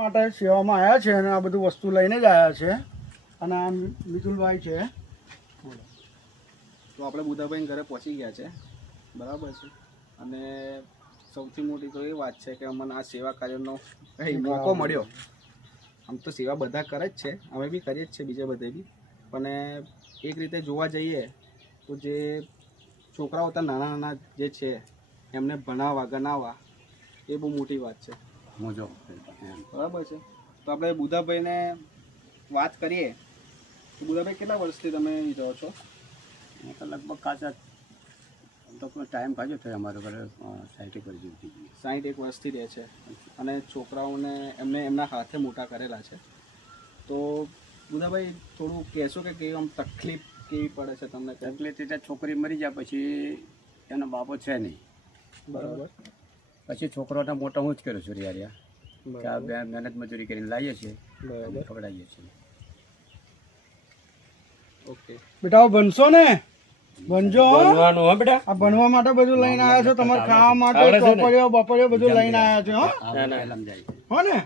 માટે સેવામાં આવ્યા છે અને આ બધું વસ્તુ લઈને જ આવ્યા છે અને આ મિતુલભાઈ છે. તો આપણે બુધાભાઈ ઘરે પહોંચી ગયા છે, બરાબર છે. અને સૌથી મોટી તો એ વાત છે કે અમને આ સેવા કાર્યનો મોકો મળ્યો. આમ તો સેવા બધા કરે જ છે, અમે બી કરીએ જ છે, બીજા બધે બી. પણ એક રીતે જોવા જઈએ તો જે છોકરાઓ હતા નાના નાના જે છે એમને ભણાવવા ગણાવવા એ બહુ મોટી વાત છે, બરાબર છે. તો આપણે બુધાભાઈને વાત કરીએ તો બુધાભાઈ કેટલા વર્ષથી તમે રહો છો? તો લગભગ ખાસા તો ટાઈમ કાઢ્યો થયો અમારો ઘરે 60 વર્ષ જેવી. 61 વર્ષથી રહે છે અને છોકરાઓને એમને એમના હાથે મોટા કરેલા છે. તો બુધાભાઈ થોડું કહેશો કે કેવી આમ તકલીફ કેવી પડે છે તમને? તકલીફ એટલે છોકરી મરી જાય પછી એનો બાપો છે નહીં, બરાબર. પછી છોકરોને મોટો હું જ કરું છું રિયા કે આ બે મહેનત મજૂરી કરીને લાવીએ છીએ, બરાબર, ખવડાવીએ છીએ. ઓકે બેટા ભણશો ને? ભણજો ભણવાનું હો બેટા. આ ભણવા માટે બધું લઈને આવ્યા છો, તમારે ખાવા માટે ચોપડીઓ બપોડીઓ બધું લઈને આવ્યા છો, હો આ પહેલાં જાય હો ને?